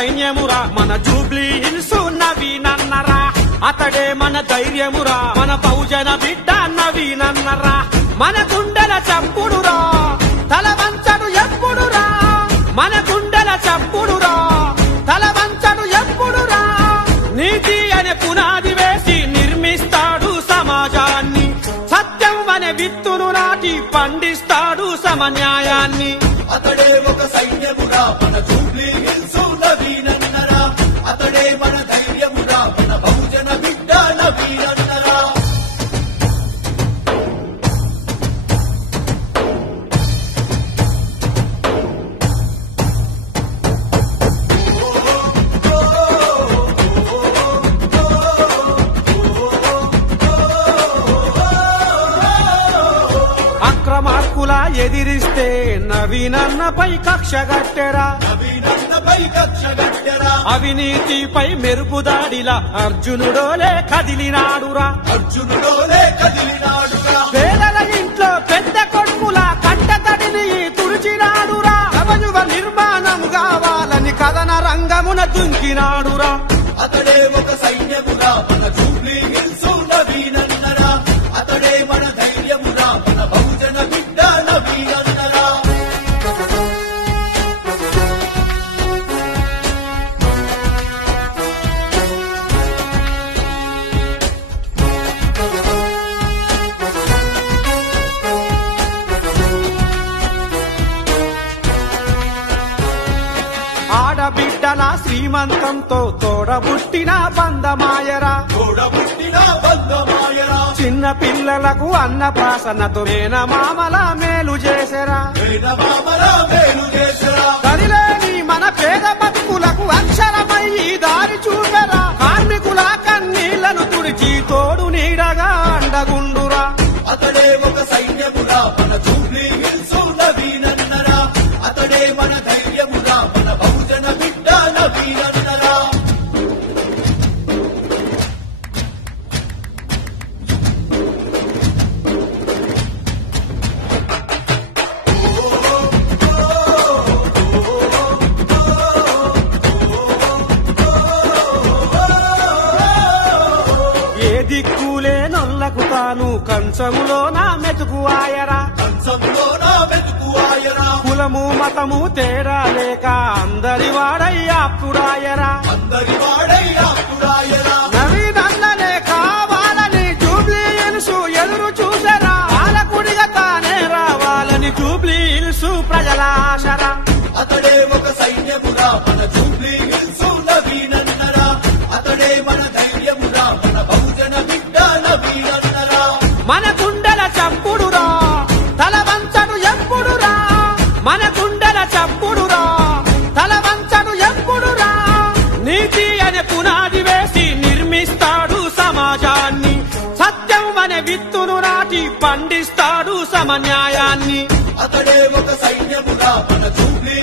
సైన్యమురా మన Jubilee hills నవీనన్నరా అతడే మన ధైర్యమురా మన బహుజన బిడ్డ నవీనన్నరా మన గుండెల చప్పుడురా తల వంచడు ఎప్పుడురా మన గుండెల చప్పుడురా తల వంచడు ఎప్పుడురా నీతి అనే పునాది వేసి నిర్మిస్తాడు సమాజాన్ని సత్యం అనే విత్తును నాటి పండిస్తాడు సమన్యాయాన్ని అతడే ఒక సైన్యమురా మన జూబ్లీ హిల్స్ నవీనన్నరా అతడే మన ధైర్యమురా మన బహుజన బిడ్డ నవీనన్నరా అక్రమార్కుల ఎదిరిస్తే నవీనన్నపై కక్ష గట్టెరా అవినీతిపై మెరుపుదాడిలా అర్జునుడోలే కదిలినాడురా పేదల ఇంట్లో పెద్ద కొడుకుల కంటతడిని తుడిచినాడురా నవయుగ నిర్మాణం కావాలని కథన రంగమున దుంకినాడురా అతడే ఒక సైన్యమురా మన జూబ్లీ హిల్స్ నవీనన్నరా అతడే మన ధైర్యమురా మన బహుజన బిడ్డ నవీనన్నరా ఆడబిడ్డల శ్రీమంతంతో తోడబుట్టిన బంధమాయరా చిన్న పిల్లలకు అన్నప్రాసనతో మేనమామల మేలు చేసరా తరిలేని మన పేద బతుకులకు అక్షరమై దారి చూపెరా కార్మికుల కన్నీళ్లను తుడిచి తోడు నీడగా అండగుండురా అతడే ఒక సైన్యమురా మన జూబ్లీ హిల్స్ నవీనన్నరా అతడే మన ధైర్యమురా మన బహుజన బిడ్డ నవీనన్నరా ఏ దిక్కులే నొల్లకు తాను కంచములో నా మెతుకు ఆయరా కులము మతము తేడా లేక అందరి వాడయ్యాపుడాయరా నవీనన్ననే కావాలని జూబ్లీ హిల్స్ ఎదురు చూసరా పాలకుడిగా తానే రావాలని జూబ్లీ హిల్స్ ప్రజల ఆశరా అతడే ఒక సైన్యమురా మన జూబ్లీ హిల్స్ నవీనన్నరా అతడే మన ధైర్యమురా మన బహుజన బిడ్డ నవీనన్నరా మన గుండెల చప్పుడురా తల వంచడు ఎప్పుడురా మన గుండెల చప్పుడురా తల వంచడు ఎప్పుడురా నీతి అనే పునాది వేసి నిర్మిస్తాడు సమాజాన్ని సత్యం అనే విత్తును నాటి పండిస్తాడు సమన్యాయాన్ని అతడే ఒక సైన్యమురా మన జూబ్లీ